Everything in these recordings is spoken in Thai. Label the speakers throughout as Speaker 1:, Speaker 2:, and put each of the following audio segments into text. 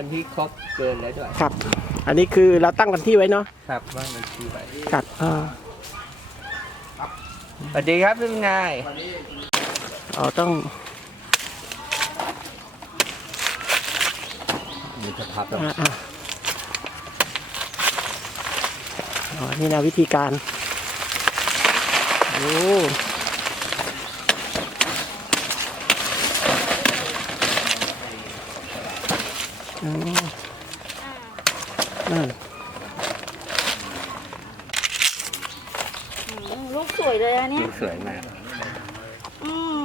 Speaker 1: วันที่ครบเกินแล้วด้วย
Speaker 2: ครับ อันนี้คือเราตั้งกันที่ไว้เนาะ
Speaker 1: ครับว่ามันคือไว้
Speaker 2: ครับอ่า
Speaker 1: สวัสดีครับพี่นาย
Speaker 2: อ๋อต้อง
Speaker 1: มีสภาพแบบ
Speaker 2: อ่าอ่าอ๋อนี่นะวิธีการโอ้อืมนั่น
Speaker 3: อืมลูกสวยเลยอันเนี้ย
Speaker 1: สวยมาก
Speaker 3: อืม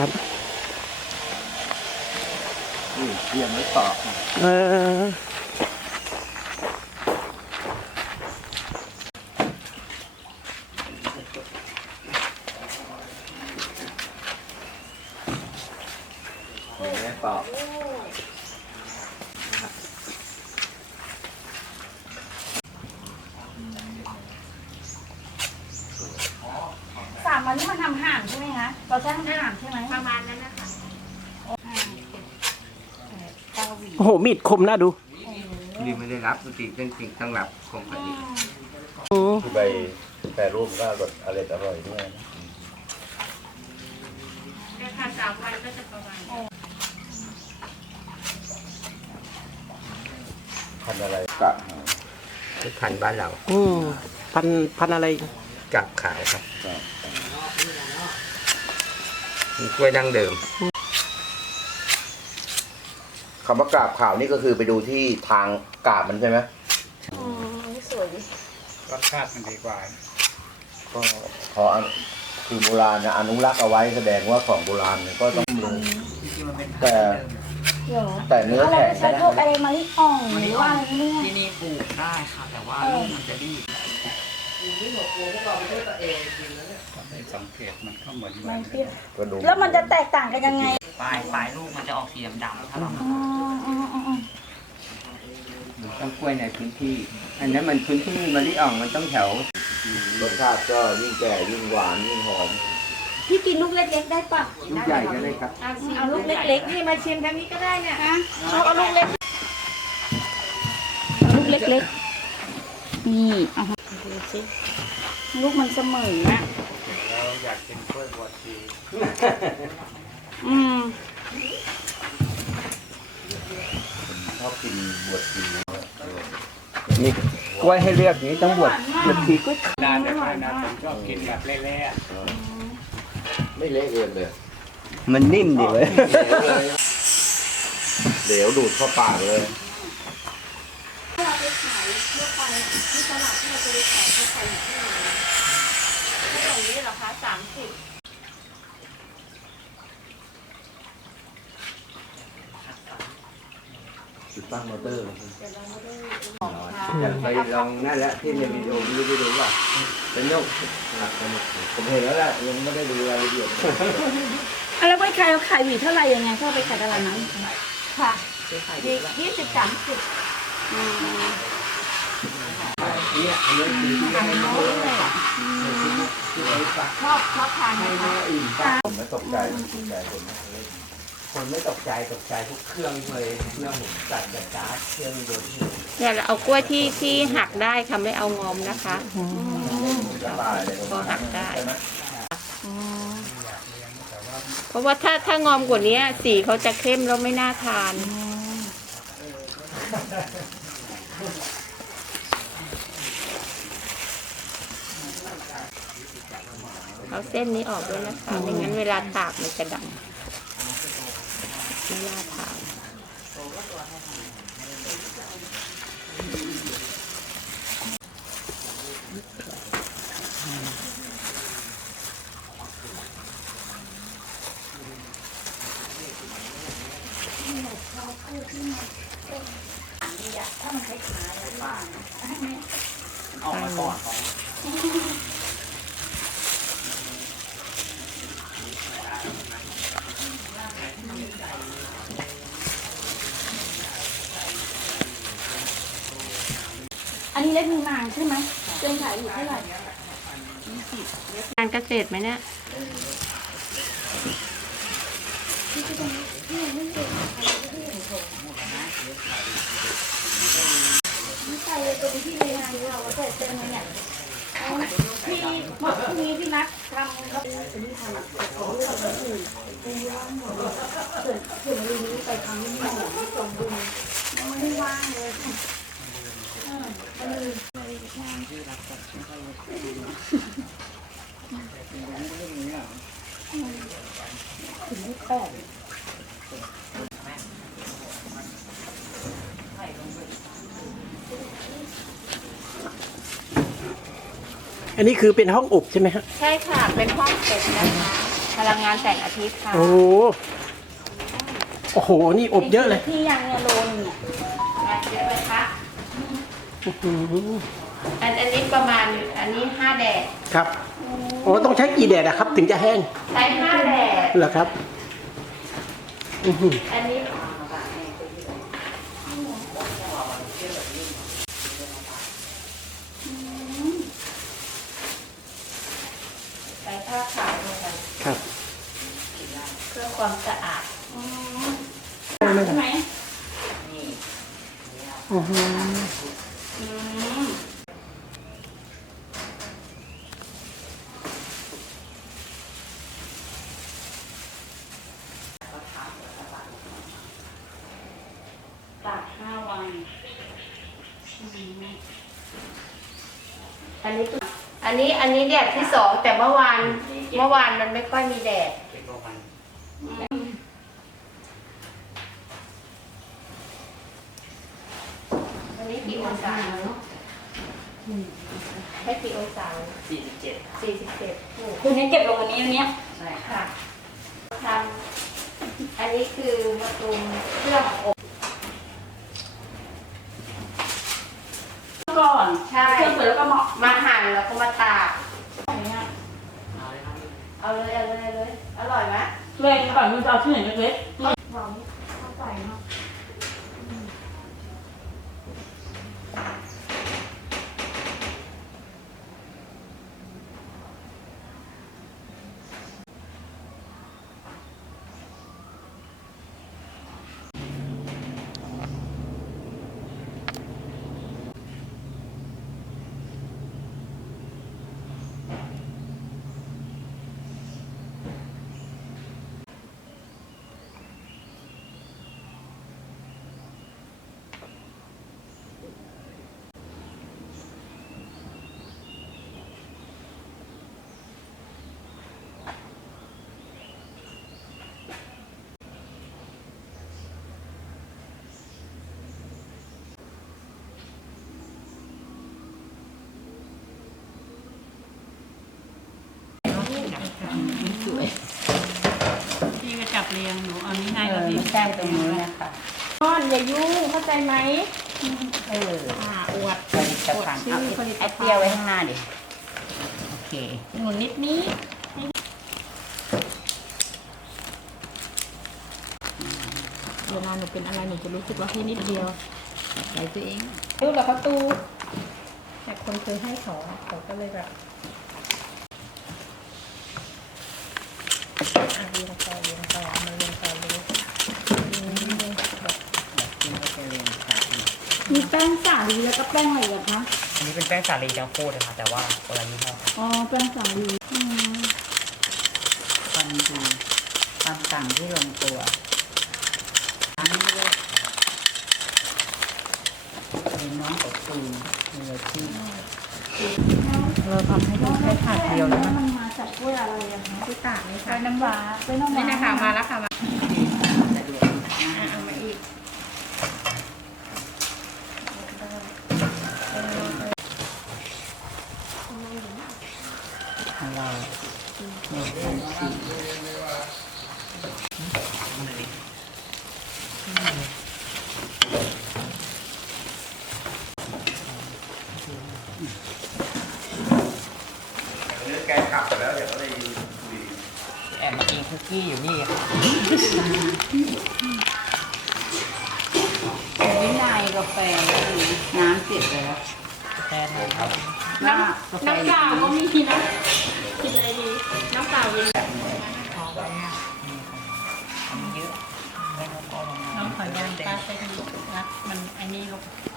Speaker 2: ครับ
Speaker 1: นี่ เรียงไม่ต่อ
Speaker 2: เออ
Speaker 1: เรียงไม่ต่อ
Speaker 3: สามวันนี้มันทำห่างใช่ไหมคะ เราใช้ทำห่างใช่ไหมประมาณนั้นนะคะ
Speaker 2: โอ้โห มีด คมน่าดู
Speaker 1: นี่ไม่ได้รับปกติเป็นสิ่งต้องรับของปกติ
Speaker 2: อืม
Speaker 4: ที่ไปแปรรูปก็รสอร่อยอร่อยด้วยนะพันธุ์อะไรกะ
Speaker 1: คือพันธุ์บ้านเรา
Speaker 2: อืมพันพันอะไร
Speaker 1: กับขาวครับมีกล้วยดั้งเดิม
Speaker 4: คำว่ากาบขาวนี่ก็คือไปดูที่ทางกาบมันใช่ไหม
Speaker 3: อืมนี่สวยดิ
Speaker 5: รสชาติมันดีกว่า
Speaker 4: ก็ขออนุขคือโบราณนะอนุรักษ์เอาไว้แสดงว่าของโบราณเนี่ยก็ต้องลงแต่
Speaker 3: เดี๋ยว
Speaker 4: แต่เนื้อ
Speaker 3: อะไร
Speaker 4: แข็ง
Speaker 3: ไปใช้
Speaker 4: ก็
Speaker 3: พวก
Speaker 4: ได้
Speaker 3: อะไรมะลิอ่องหรือว่าอะไรเนี่ย
Speaker 6: ที่นี่ปลูกได้ค่ะ แต่ว่า
Speaker 3: เออ
Speaker 6: ลูกมันจะรีบ
Speaker 1: ได้สังเกตมันก็เหมือน
Speaker 3: มันเปรี้ยว
Speaker 4: ก็ดู
Speaker 3: แล้วมันจะแตกต่างกันยังไง
Speaker 6: ปลายปลายลูกมันจะออกสีดำๆถ้าเรา
Speaker 3: อ๋ออ๋ออ๋ออ๋อ
Speaker 1: ต้องกล้วยในพื้นที่ อันนั้นมันพื้นที่มะลิอ่องมันต้องแถว
Speaker 4: รสชาติก็ยิ่งแก่ยิ่งหวานยิ่งหอม
Speaker 3: พี่กินลูกเล็กๆได้ปะ
Speaker 1: ลูกใหญ่ก็ได้ครับ
Speaker 3: เอาลูกเล็กๆนี่มาชิมทางนี้ก็ได้เนี่ยฮะเอาเอาลูกเล็กเอาลูกเล็กๆนี่เอาดูสิลูกมันเสมอนะ
Speaker 1: เราอยากกินกล้วยบวชชี
Speaker 3: อืม
Speaker 4: ชอบกินบวชชี
Speaker 1: นี่กล้วยให้เลือกนี้ต้องบวชบวชชีก็นานแต่ไม่นานผมชอบกินแบบเละ
Speaker 4: ไม่เละเกินเลย
Speaker 1: ๆมันนิ่มดีเลย
Speaker 4: เหลวดูดเข้าปากเลย
Speaker 3: เราไปขายทั่วไปที่ตลาดที่เราจะไปขายทั่วไปอยู่ที่ไหนที่ตรงนี้เหรอคะสามสิบ
Speaker 4: ติดตั้งมอเตอร์เลย
Speaker 1: อยากไปลองนั่นแหละที่ในวิดีโอวิดีโอดูว่าเป็นโยก
Speaker 4: ผมเห็นแล้วแหละยังไม่ได้ดูรายละเอียด
Speaker 3: อะแล้วไปขายเราขายหวีเท่าไหร่ยังไงถ้าเราไปขายตลาดนั้นค่ะยี่สิบสามสิบอืม
Speaker 1: เนี่ยอันนี้คือที่ให้น้องเลยที่ไอ้ฝัก
Speaker 3: ชอบชอบทานไหม
Speaker 1: ให้
Speaker 3: คะ
Speaker 1: น้องอิ่มฝัก
Speaker 4: ผมไม่ตกใจตกใจผม
Speaker 1: คนไม่ตกใจตกใจทุกเครื่องเลยเครื่องจัดจัดจ้าร์จเครื่องโดนที่
Speaker 7: เนี่ยเราเอากล้วยที่ที่หักได้ค่ะไม่เอางอมนะคะ
Speaker 4: จะตายเลย
Speaker 7: พอหักได้
Speaker 4: ใช่ไหม
Speaker 7: เพราะว่าถ้าถ้างอมกว่านี้สีเขาจะเข้มแล้วไม่น่าทานเอาเส้นนี้ออกด้วยนะคะไม่งั้นเวลาตากมันจะดำ ไม่น่าทาน
Speaker 6: ออกมาก่อน
Speaker 3: อันนี้เล็กมีนางใช่ไหมเป็นขายอยู่เท่าไหร่
Speaker 7: งานเกษตรไหมเนี่ย
Speaker 3: ใส่เลยตัวที่เลยนางเราก็เต็ มเลยเนี่ยเอาพี่หมดพรุ่งนี้พี่นักทำครับเป็นที่ทำของลูกเราอื่นเป็นว่างหมดเกิดเกิดวันนี้ไปทำที่หมอที่สมบูรณ์ไม่ได้ว่างเลยออมันมี
Speaker 2: อันนี้คือเป็นห้องอบใช่ไหมฮะ
Speaker 7: ใช่ค่ะ เป็นห้องเก็บนะคะ พลังงานแสงอาทิตย์ค่ะ
Speaker 2: โอ้โหโอ้โห นี่อบเยอะเลย
Speaker 3: ที่ยังเนี่ยโลนึงเนี่ย
Speaker 7: งานเยอะไหมคะ
Speaker 2: อื้อหือ
Speaker 7: อันอันนี้ประมาณอันนี้ห้าแดด
Speaker 2: ครับโอ้ต้องใช้กี่แดดอะครับ ถึงจะแห้ง
Speaker 7: ใช้ห้าแดด
Speaker 2: เหรอครับ อื้อหือ
Speaker 7: อันนี้ ใส่ผ้าขาวลงไป
Speaker 2: ครับ
Speaker 7: เพื่อความสะอาด
Speaker 3: ใช่ไหม
Speaker 2: อื้อหือ
Speaker 3: อืมตากห้าวันอืม
Speaker 7: อันนี้ตัวอั นนี้อันนี้แดดที่สองแต่เมื่อวานเมื่อวานมันไม่ค่อยมีแดดอันนี้กี่องศาเนาะ
Speaker 8: ให้กี่องศา
Speaker 5: สี่สิบเจ็ด
Speaker 8: สี่สิบเจ็ด
Speaker 3: คืนนี้เก็บลงวันนี้วันเนี้ย
Speaker 5: ใช่
Speaker 8: ค่ะทำอันนี้คือมะตูมเครื่องอบ
Speaker 3: ก่อน
Speaker 8: ใช่
Speaker 3: เครื่องเสร็จแล้วก็เหมาะ
Speaker 8: มาหั่นแล้วก็มาตาก
Speaker 3: อย่างเงี้ย
Speaker 8: เอาเลยเอาเลยเอาเลยอร่อยไหม
Speaker 3: เลยก่อนมันจะเอาที่ไหนเล็กๆหวานเข้าไปเนาะ
Speaker 9: จับเรียงหนูเอานี้ให้แล้วพี่
Speaker 8: แป้งตรงนี้นะคะ
Speaker 9: ก้อนอย่ายุ่งเข้าใจไหม
Speaker 8: เออ
Speaker 9: อ่าอวด
Speaker 8: ผลิตภัณฑ์
Speaker 9: ชื่
Speaker 8: เอา
Speaker 9: อผลิต
Speaker 8: ไอ้
Speaker 9: ภั
Speaker 8: เปรี้ยว
Speaker 9: ณ
Speaker 8: ไว้
Speaker 9: ฑ์
Speaker 8: ข้างหน้าดิโอเค
Speaker 9: หนูนิดนี้เวลาหนูเป็นอะไรหนูจะรู้สึกว่าให้นิดเดียวใส่ตัวเองดูหรอประตูแต่คนเคยให้เขาเขาก็เลยแบบอะเรียงต่อเรียงต่อเอามาเรียงต่อเลยแบบ
Speaker 3: มีแป้งสาลีแล้วก็แป้งอะไรแบบนะ
Speaker 5: อันนี้เป็นแป้งสาลีทั้งคู่เลยค่ะแต่ว่าคนละยี่ห้อ
Speaker 3: อ๋อแป้งสาลีอืม
Speaker 8: ความดีความต่างที่ลงตัวอันนี้เลยเป็นน้องกับตูนมือที่
Speaker 9: เราทำให้ดูแค่ถาดเดียวแล้ว
Speaker 3: แล้ว
Speaker 9: นะ
Speaker 3: มันมาจากกล้วยอะไรอะคะ
Speaker 9: ที่ตากนี่
Speaker 3: กล้
Speaker 9: ค่ะ
Speaker 3: วยน้ำว้าเป็นน้ำว้า
Speaker 9: นี่นะคะมาแล้วค่ะมา
Speaker 8: วินั
Speaker 4: ยกา
Speaker 8: แฟน้ำเจ็บเลยแล้ว
Speaker 5: แค่นั้นครับ
Speaker 9: น้ำน้ำเปล่าก็มีนะ กินอะไรดี น้ำเปล่าเย็น
Speaker 5: อันนี้เยอะน้องก็ลง
Speaker 9: น้ำขอยย่างปลาเส้นนะมันไอ้นี่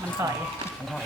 Speaker 9: มันถอย
Speaker 5: มันหอย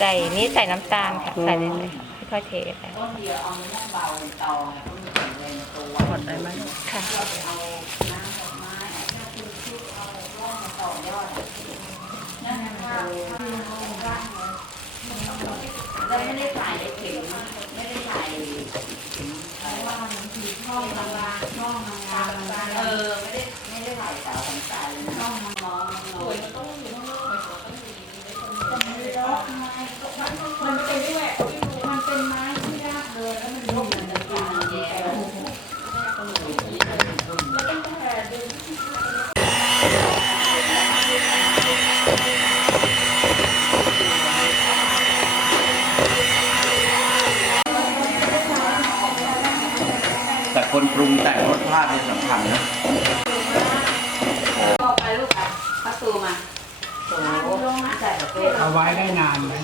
Speaker 8: ใส่นี่ใส่น้ำตาลค่ะ ใส่เลยเลยค่อยๆเทไป
Speaker 9: หมดไปไหม
Speaker 8: ค่ะเราไม่ได้ใส่เข็มไม่ได้ใส่ช่องบางๆช่องบางๆเออไม่ได้ไม่ได้ใส่สาวสำคัญช่องมองๆสวยมันต้องอยู่ข้างนอก แต่คน
Speaker 4: ปรุงแต่งรสชาตินี่สำคัญนะ
Speaker 8: ต่อไปลูกค่ะพัสตูมา
Speaker 1: เอาไว้ได้นานไหม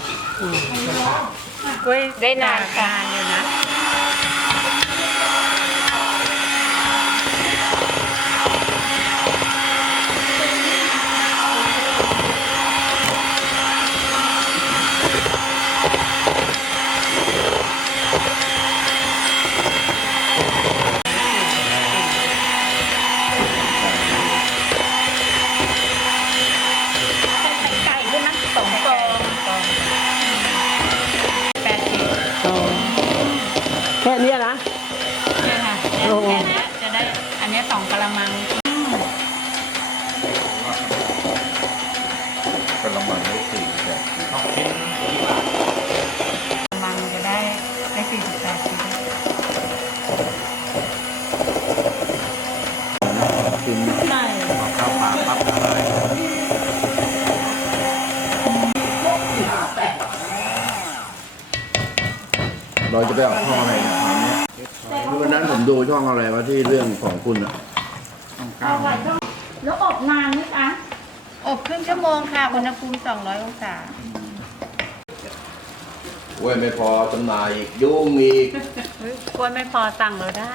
Speaker 9: กล้วยได้นานการอยู่นะ ไก่ด้วยนะสองกองแปดสิบ
Speaker 5: อ๋อแค่เนี้ยนะ
Speaker 9: เนี่ยค่ะ
Speaker 5: โอ้โห
Speaker 9: แค่เนี้ยจะได้ อันเนี้ยสองกะละมัง
Speaker 4: กระมังได้สี่แสน
Speaker 9: กะละมังจะได้ได้สี่สิบแปดสิบ
Speaker 4: กิน
Speaker 9: ใช่
Speaker 4: ข้าวปลาปั๊บอะไรเราจะไปออกช่องอะไรเนี่ยคราวเนี้ยวันนั้นผมดูช่องอะไรวะที่เรื่องของคุณอะ
Speaker 3: เอาไว้ต้องแล้วอบนานไหมคะ
Speaker 9: อบครึ่งชั่วโมงค่ะอุณหภูมิ200 องศา
Speaker 4: เว้ยไม่พ อจำหน่ายอีกยุ่งอีก
Speaker 9: เฮ้ยกล้วยไม่พอสั่งเราได้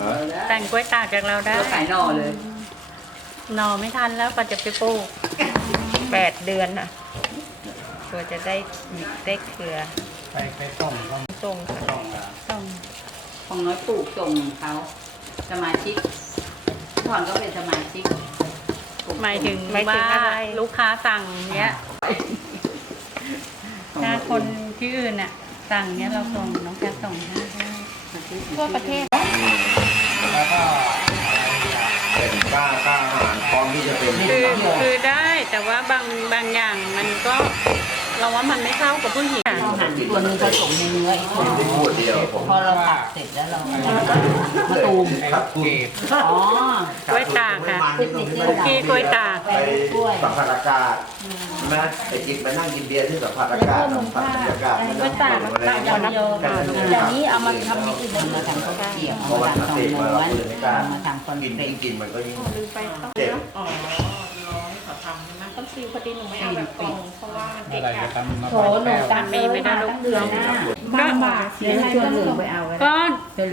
Speaker 4: ฮะ
Speaker 9: แต่งกล้วยตากจากเราได้
Speaker 8: ก็ขายหน่อเลย
Speaker 9: หน่อไม่ทันแล้วกว่าจะไปปลูกแปดเดือนน่ะ ตัวจะได้หยิบได้เครือ
Speaker 1: ไปไปส่งก็
Speaker 9: ส่งส่ง
Speaker 8: ของน้อยปลูกส่งเขาสมาชิกก่อนก็เป็นสมาชิกปลูก
Speaker 9: หมายถึง
Speaker 8: ส่
Speaker 9: ว่าลูกค้าสั่งเนี้ย ถ้าคนที่อื่นน่ะ สั่งเนี้ยเราส่งน้องแค่ส่งให้ได้ทั่วประเทศ
Speaker 1: แล้วก็
Speaker 4: เป็นกล้ากล้าอาหารพร้อมที่จะเป็น
Speaker 9: คือคือได้แต่ว่าบางบางอย่างมันก็ เราว่ามันไม่เข้ากับผู้หญิง
Speaker 8: เราหั่นตัวนึงผสมในเนื้ออีกตัวห
Speaker 4: ที่
Speaker 8: นึ่ง
Speaker 4: พูดเดียวผม
Speaker 8: พอเราผัดเสร็จแล้วเรามาตูม
Speaker 4: ขับคุณ
Speaker 8: อ๋อก
Speaker 9: ล้วยตากค่ะ
Speaker 8: คุกกี้
Speaker 9: คุกกี้กล้วยตาก
Speaker 4: ไปสัมผัสอากาศใช่ไหมไปกินไปนั่งกินเบียร์ที่สัมผัสอากาศสัมผัสบรรยากาศ
Speaker 3: ก็ตากตากอย่างเดียวอย่างนี้เอามาทำอย่างอื่นได้
Speaker 8: มาทำข้าวเกรี๊ยว
Speaker 4: เพราะว่า
Speaker 8: มา
Speaker 4: ถ้า
Speaker 8: ทำ
Speaker 4: ติด
Speaker 8: ขน
Speaker 4: มาเรา
Speaker 8: ม้วน
Speaker 4: เปิดไม่กล้า
Speaker 8: มาทำคอน
Speaker 4: กิน
Speaker 8: เฟล
Speaker 4: ยิ่ง
Speaker 8: ก
Speaker 4: กินมันก็ยิ่ง
Speaker 9: ลืมไปต้อง
Speaker 4: เจ็บ
Speaker 9: อ๋อร้อยเขา ทำนะต้องซีพอดีหนูไม่เอาแบบกล่องเพราะว่ามัน
Speaker 1: เมื่
Speaker 9: เด็
Speaker 1: อกไหร่จะ
Speaker 9: อะ
Speaker 1: ทำมา
Speaker 3: โถหนูตัดเลยมาตั้งเดือนหน้าบางบาทเสียให้ก็ส่งไปเอา
Speaker 9: ก็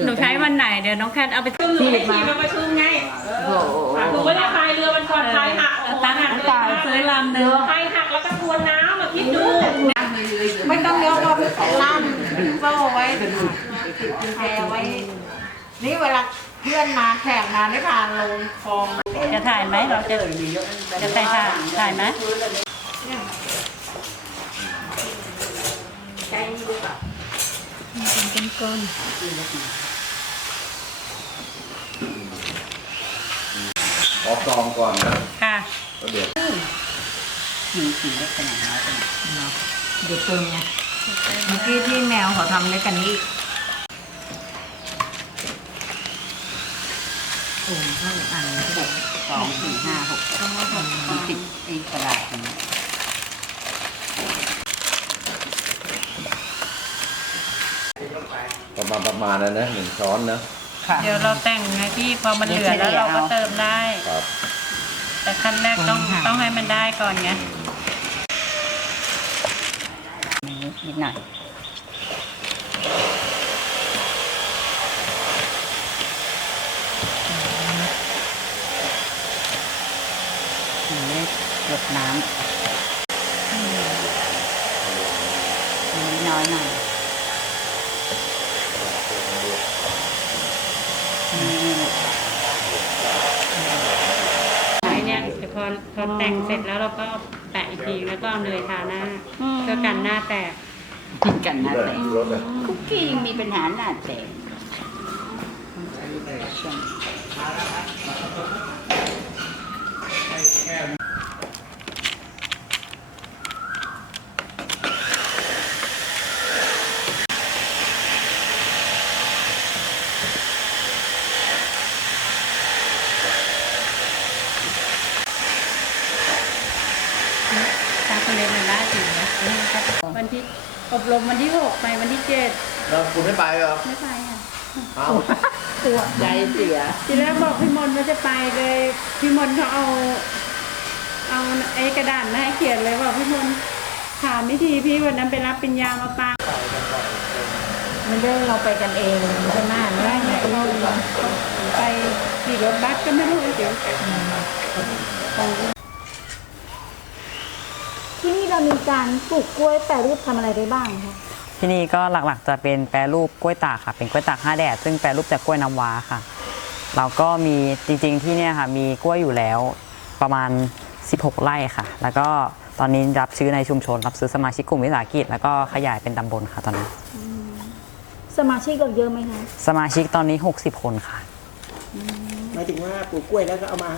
Speaker 9: หนูใช้วันไหนเดี๋ยวน้องแคทเอาไปซื้อ
Speaker 8: ที่มา
Speaker 9: มาประชุมไง
Speaker 8: โอ้โห
Speaker 9: หนูไม่ได้พายเรือวันก่อนพายหักตั้งหักตายซื้อลำหนึ่งพายหักแล้วก็ทวนน้ำมาคิดดู
Speaker 3: ไม่ต้องเลี้ยวรอบลั่นโซ่ไว้ติดกุญแจไว้ นี่เวลาเพื่อนมาแขกมาได้พาลงคลอง
Speaker 9: จะถ่ายไหมเราจะจะถ่ายถ่ายถ่ายไหม
Speaker 4: ออกซองก่อนนะ
Speaker 9: ค่ะ
Speaker 4: แล้วเดี๋ยว
Speaker 8: สีสีเล็กขนาดน้อยขนาด
Speaker 3: เด็กตึงไงเมื่อกี้ที่แมวเขาทำเล็กกันนี้
Speaker 8: โอ้ห้าอันหก สองสี่ห้าหกสิบไอ้กระดาษนี้
Speaker 4: ประมาณประมาณนั้นนะหนึ่งช้อนนะ
Speaker 8: ค่ะ
Speaker 9: เดี๋ยวเราแต่งไงพี่พอมันเหลือแล้วเราก็เติมได้
Speaker 4: ครับ
Speaker 9: แต่ขั้นแรกต้องต้องให้มันได้ก่อนไง
Speaker 8: นิดหน่อยถึงได้ หยดน้ำนิดน้อยหน่อยนี่
Speaker 9: ไอ้เนี่ยเดี๋ยวพอพอแต่งเสร็จแล้วเราก็แปะอีกทีแล้วก็เอาเนยทาหน้าเพื่อกันหน้าแตก
Speaker 8: กินกันนะ
Speaker 4: เลิ
Speaker 8: แต่
Speaker 4: ศรสเลย
Speaker 8: คุกกี้ยังมีปัญหาหน้าแตก
Speaker 9: ตาคนเล็กมันได้ถึงนะวันที่อบ รมวันที่หกไปวันที่เจ็ด
Speaker 4: แล้วคุณไม่ไปเหรอ
Speaker 9: ไม่ไปค่ะ
Speaker 2: ใจเสีย
Speaker 9: ทีแรกบอกพี่มนต์ว่าจะไปเลยพี่มนต์เขาเอา เอาไอ้กระดาษมาให้เขียนเลยบอกพี่มนต์ถามวิธีพี่วันนั้นไปรับปริญญามาปางมันเรื่องเราไปกันเองใช่ไหมไม่ได้ไม่เราไปขี่รถบัสก็ไม่รู้เดี๋ยว
Speaker 3: ที่นี่ เรามีการปลูกกล้วยแปรรูปทำอะไรได้บ้างคะ
Speaker 6: ที่นี่ก็หลักๆจะเป็นแปรรูปกล้วยตากค่ะ เป็นกล้วยตากห้าแดดซึ่งแปรรูปจากกล้วยน้ำว้าค่ะเราก็มีจริงๆที่เนี่ยค่ะมีกล้วยอยู่แล้วประมาณ 16 ไร่ค่ะ แล้วก็ตอนนี้รับซื้อในชุมชน รับซื้อสมาชิกกลุ่มวิสาหกิจ แล้วก็ขยายเป็นตำบลค่ะตอนนี้
Speaker 3: สมาชิกเราเยอะไหมคะ
Speaker 6: สมาชิกตอนนี้ 60 คนค่ะ
Speaker 2: หมายถึงว่าปลูกกล้วยแล้วก็เอามา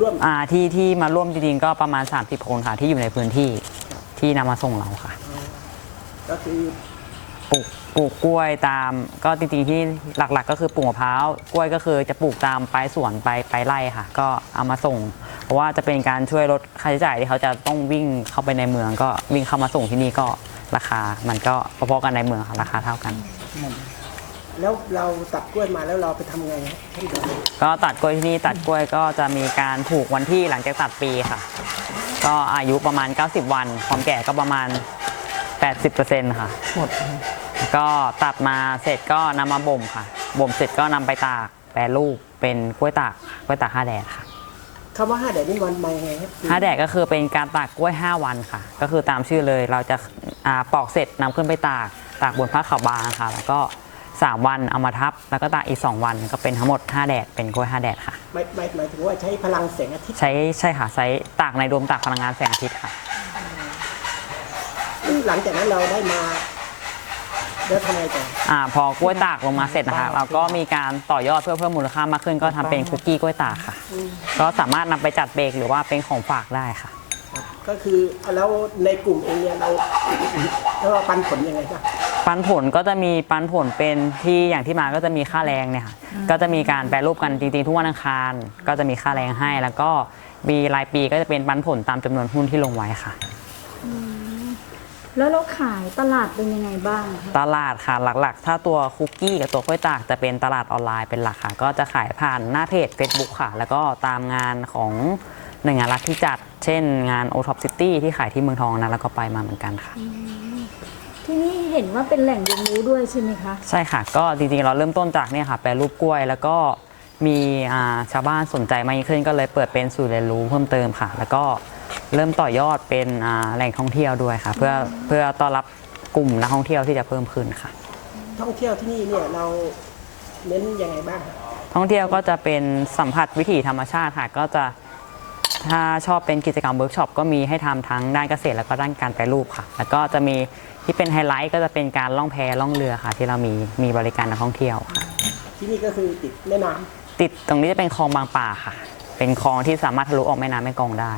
Speaker 2: ร่วม
Speaker 6: อ่าที่ที่มาร่วมจริงๆก็ประมาณ 30 คนค่ะที่อยู่ในพื้นที่ ที่นำมาส่งเราค่ะ
Speaker 2: ก็คือ
Speaker 6: ปลูกปลูกกล้วยตาม ก็จริงๆที่หลักๆ ก็คือปลูกมะพร้าวกล้วยก็คือจะปลูกตามปลายสวนไปไปไร่ค่ะ ก็เอามาส่ง เพราะว่าจะเป็นการช่วยลดค่าใช้จ่ายที่เขาจะต้องวิ่งเข้าไปในเมือง ก็วิ่งเข้ามาส่งที่นี่ก็ราคา มันก็พอๆกันในเมืองค่ะราคาเท่ากัน
Speaker 2: แล้วเราตัดกล้วยมาแล้วเราไปทำไงฮะท่านดู
Speaker 6: ก็ตัดกล้วยที่นี่ตัดกล้วยก็จะมีการผูกวันที่หลังจากตัดปีค่ะ ก็อายุประมาณ 90 วัน ความแก่ก็ประมาณ 80%ค่ะ
Speaker 2: หมด
Speaker 6: ก็ตัดมาเสร็จก็นำมาบ่มค่ะ บ่มเสร็จก็นำไปตากแปรรูปเป็นกล้วยตากกล้วยตากห้าแดดค่ะ
Speaker 2: คำว่าห้าแดดนี่มันมายังไงครับ
Speaker 6: ห้าแดดก็คือเป็นการตากกล้วย 5 วันค่ะ ก็คือตามชื่อเลยเราจะอ่าปอกเสร็จนำขึ้นไปตาก ตากบนผ้าขาวบางค่ะ แล้วก็ 3 วันเอามาทับ แล้วก็ตากอีก 2 วันก็เป็นทั้งหมด 5 แดดเป็นกล้วย 5 แดดค่ะ
Speaker 2: หมายหมายหมายถึงว่าใช้พลังแสงอาทิตย์
Speaker 6: ใช้ใช่ค่ะใช้ตากในโดมตากพลังงานแสงอาทิตย์ค่ะ
Speaker 2: หลังจากนั้นเราได้มาแล้วทำไงต่อ
Speaker 6: อาพอกล้วยตากลงมาเสร็จนะคะเราก็มีการต่อยอดเพื่อเพิ่มมูลค่ามากขึ้น ก็ทำเป็นคุกกี้กล้วยตากค่ะ ก็สามารถนำไปจัดเบรกหรือว่าเป็นของฝากได้ค่ะ
Speaker 2: ก็คือแล้วในกลุ่มเองเนี่ยเราแล้วเราปันผลยังไงบ้าง
Speaker 6: ปันผลก็จะมีปันผลเป็นที่อย่างที่มาก็จะมีค่าแรงเนี่ยค่ะก็จะมีการแปรรูปกันจริงๆ ทุกวันอังคาร ก็จะมีค่าแรงให้ แล้วก็มีรายปีก็จะเป็นปันผลตามจำนวนหุ้นที่ลงไว้ค่ะ
Speaker 3: แล้วเราขายตลาดเป็นยังไงบ้างคะ
Speaker 6: ตลาดค่ะหลักๆ ถ้าตัวคุกกี้กับตัวกล้วยตากจะเป็นตลาดออนไลน์เป็นหลักค่ะ ก็จะขายผ่านหน้าเพจ Facebook ค่ะ แล้วก็ตามงานของหน่วยงานรัฐที่จัด เช่นงาน o t o p City ที่ขายที่เมืองทองนะแล้วก็ไปมาเหมือนกันค่ะ
Speaker 3: ที่นี่เห็นว่าเป็นแหล่งเรียนรู้ด้วยใช่ไหมคะ
Speaker 6: ใช่ค่ะ ก็จริงๆเราเริ่มต้นจากเนี่ยค่ะแปรรูปกล้วย แล้วก็มีอ่าชาวบ้านสนใจมากยิ่งขึ้นก็เลยเปิดเป็นศูนย์เรียนรู้เพิ่มเติมค่ะ แล้วก็เริ่มต่อยอดเป็นอ่าแหล่งท่องเที่ยวด้วยค่ะ เพื่อเพื่อต้อนรับกลุ่มนักท่องเที่ยวที่จะเพิ่มขึ้นค่ะ
Speaker 2: ท่องเที่ยวที่นี่เนี่ยเราเน้นยังไงบ้างครับ
Speaker 6: ท่องเที่ยวก็จะเป็นสัมผัสวิถีธรรมชาติค่ะก็จะถ้าชอบเป็นกิจกรรมเวิร์กช็อปก็มีให้ทำทั้งด้านเกษตรแล้วก็ด้านการแปรรูปค่ะ แล้วก็จะมี ที่เป็นไฮไลท์ก็จะเป็นการล่องแพล่องเรือค่ะ ที่เรามีมีบริการนักท่องเที่ยวค่ะ
Speaker 2: ที่นี่ก็คือติดแม่น้
Speaker 6: ติดตรงนี้จะเป็นคลองบางป่าค่ะ เป็นคลองที่สามารถทะลุออกแม่น้ำแม่กลองได้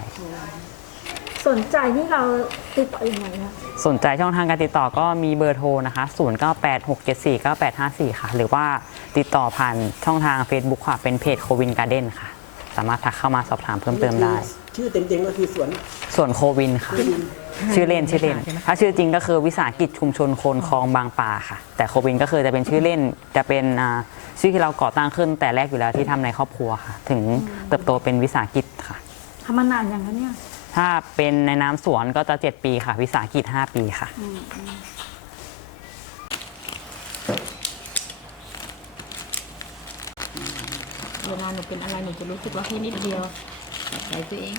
Speaker 3: สนใจนี่เราติดต่อยังไงคะ
Speaker 6: สนใจช่องทางการติดต่อก็มีเบอร์โทรนะคะ 0986749854 ค่ะ หรือว่าติดต่อผ่านช่องทาง Facebook ค่ะ เป็นเพจโควินการ์เด้นค่ะ สามารถทักเข้ามาสอบถามำเพิ่มเติมได้
Speaker 2: ชื่อเต็มๆก็คือสวน
Speaker 6: ส่วนโควินค่ะ ชื่อเล่นชื่อเล่น ถ้าชื่อจริงก็คือวิสาหกิจชุมชนโคนคลองบางป่าค่ะ แต่โควินก็คือจะเป็นชื่อเล่นจะเป็นอ่าชื่อที่เราก่อตั้งขึ้นแต่แรกอยู่แล้วที่ทำในครอบครัวค่ะ ถึงเติบโตเป็นวิสาหกิจค่ะ
Speaker 3: ทำมานานอย่างคะเนี่ย
Speaker 6: ถ้าเป็นในน้ำสวนก็จะ 7 ปีค่ะ วิสาหกิจ 5 ปีค่ะ
Speaker 9: เวลาหนูเป็นอะไรหนูจะรู้สึกว่าแค่นิดเดียวใจตัวเอง